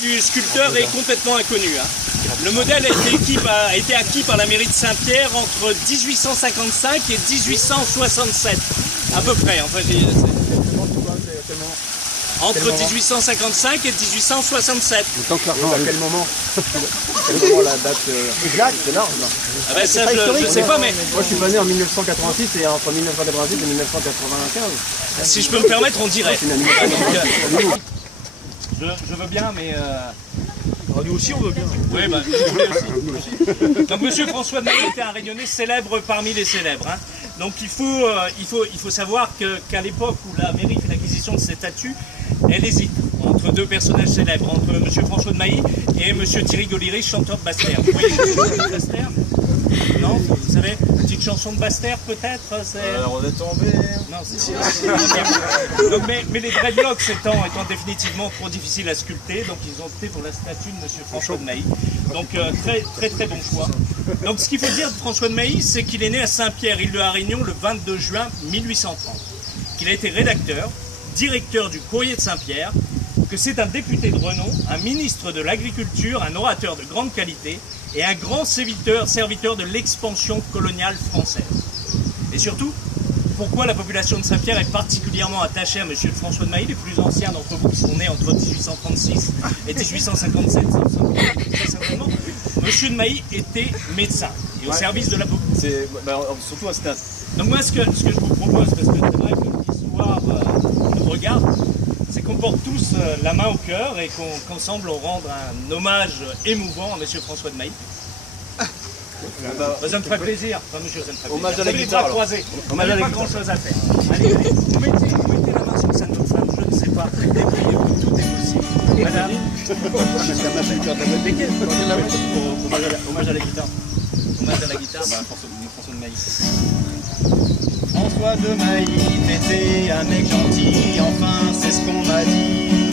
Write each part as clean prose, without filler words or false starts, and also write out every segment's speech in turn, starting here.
du sculpteur est complètement inconnu. Hein. Le modèle a été acquis par la mairie de Saint-Pierre entre 1855 et 1867, à peu près. Enfin, entre 1855 et 1867. Tant que l'argent, à quel moment la date exacte, c'est large là. Ah ben ça, je sais pas, mais... Moi je suis pas né en 1986 et entre 1986 et 1995. Si je peux me permettre, on dirait. Je veux bien, mais... Nous aussi on veut bien. Oui, bah, donc monsieur François de Mailly était un Réunionnais célèbre parmi les célèbres. Hein. Donc il faut savoir qu'à l'époque où la mairie fait l'acquisition de ces statues, elle hésite entre deux personnages célèbres, entre monsieur François de Mailly et monsieur Thierry Golliry, chanteur de Basse-Terre. Vous voyez le chanteur de Basse-Terre? Non, vous savez, petite chanson de Basse-Terre peut-être. On est tombé. Non, donc, mais les dreadlocks étant définitivement trop difficiles à sculpter, donc ils ont opté pour la statue de monsieur François de Mailly. Donc très bon choix. Donc ce qu'il faut dire de François de Mailly, c'est qu'il est né à Saint-Pierre, île de la Réunion, le 22 juin 1830. Qu'il a été rédacteur, directeur du Courrier de Saint-Pierre, que c'est un député de renom, un ministre de l'Agriculture, un orateur de grande qualité et un grand serviteur de l'expansion coloniale française. Et surtout, pourquoi la population de Saint-Pierre est particulièrement attachée à M. François de Mailly, les plus anciens d'entre vous qui sont nés entre 1836 et 1857, très certainement, M. de Mailly était médecin et au service de la population. Surtout à ce stade. Donc moi, ce que je vous propose, parce que c'est vrai que l'histoire nous regarde, c'est qu'on porte tous la main au cœur et qu'ensemble on rende un hommage émouvant à M. François de Mailly. Ça me ferait plaisir. Enfin, monsieur, ça me ferait hommage plaisir. À la guitare. Croisés. On n'a pas grand chose à faire. Allez, vous mettez la main sur cette autre femme, je ne sais pas. Débrouillez-vous, tout est possible. Madame. Hommage à la guitare. Hommage à la guitare, François de Mailly. François de Mailly, t'étais un mec gentil, enfin c'est ce qu'on m'a dit.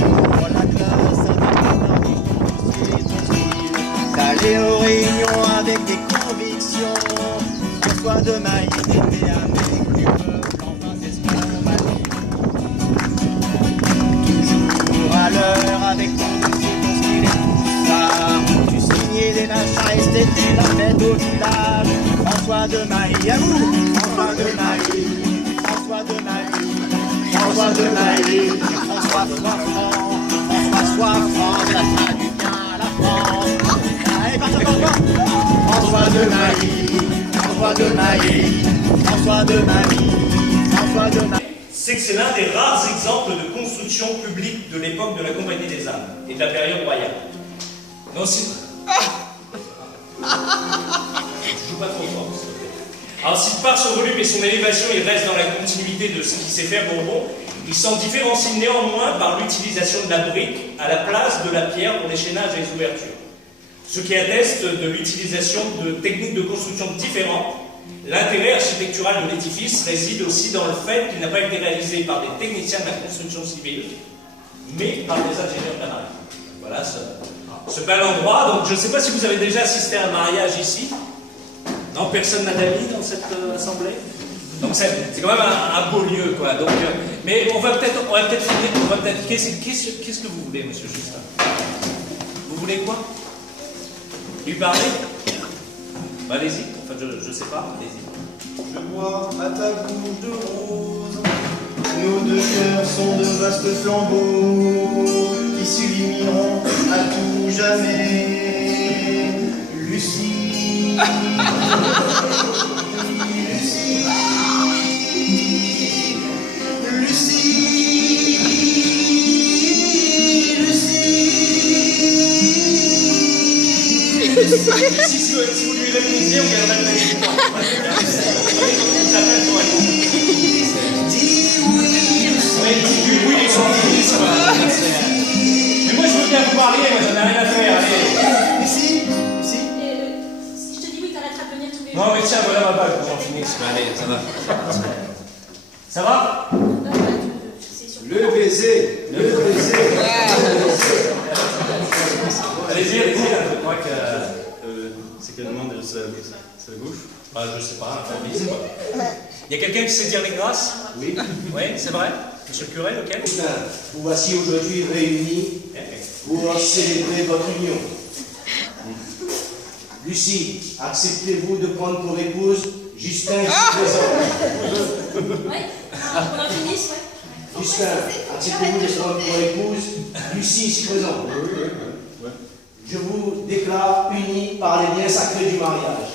Pour la classe avec ton style, d'aller aux réunions avec des convictions. François de Mailly, t'étais un mec du peuple, enfin c'est ce qu'on m'a dit. Toujours à l'heure avec ton dossier, ton style et tout ça. Tu signais des machins et c'était la fête au village. François de Mailly, à vous! François de Mailly, François de Mailly, François de Mailly, François sois franc, ça fera du bien à la France. Allez, partons encore! François de Mailly, François de Mailly, François de Mailly, François de Mailly. C'est que c'est l'un des rares exemples de construction publique de l'époque de la Compagnie des Indes et de la période royale. Non, c'est... Je joue pas trop fort, s'il te plaît. Alors, si par son volume et son élévation, il reste dans la continuité de ce qui s'est fait à Bourbon, il s'en différencie néanmoins par l'utilisation de la brique à la place de la pierre pour l'échaînage et les ouvertures. Ce qui atteste de l'utilisation de techniques de construction différentes. L'intérêt architectural de l'édifice réside aussi dans le fait qu'il n'a pas été réalisé par des techniciens de la construction civile, mais par des ingénieurs de la marine. Voilà ce bel endroit. Donc je ne sais pas si vous avez déjà assisté à un mariage ici. Non, personne n'a d'amis dans cette assemblée. Donc c'est quand même un beau lieu, quoi. Donc, mais on va peut-être finir. Qu'est-ce que vous voulez, monsieur Justin? Vous voulez quoi? Lui parler? Bah, allez-y. Enfin, je sais pas. Allez-y. Je bois à ta bouche de rose. Nos deux cœurs sont de vastes flambeaux qui s'illumineront à tout jamais. Lucie, Lucie, Lucie, Lucie. Si vous lui répondiez, on garderait le même temps. Dis oui, Oui, les gens, mais moi je veux bien vous parler, moi j'en ai rien à faire. Allez. Lucie, Lucie. Si je te dis oui, t'arrêteras de venir tous les jours. Non mais tiens, voilà ma bague pour en finir. Allez, ça va. Ça va? Le baiser, le baiser. Allez-y, je crois que... C'est quelle main c'est la gauche? Bah, je sais pas, un peu. Il y a quelqu'un qui sait dire les grâces? Oui. Oui, c'est vrai? Monsieur le curé, lequel? Justin, vous voici aujourd'hui réunis pour célébrer votre union. Lucie, acceptez-vous de prendre pour épouse Justin ici présent? Ouais, on en finisse, ouais. Justin, acceptez-vous de prendre pour épouse Lucie ici présent? Je vous déclare unis par les liens sacrés du mariage.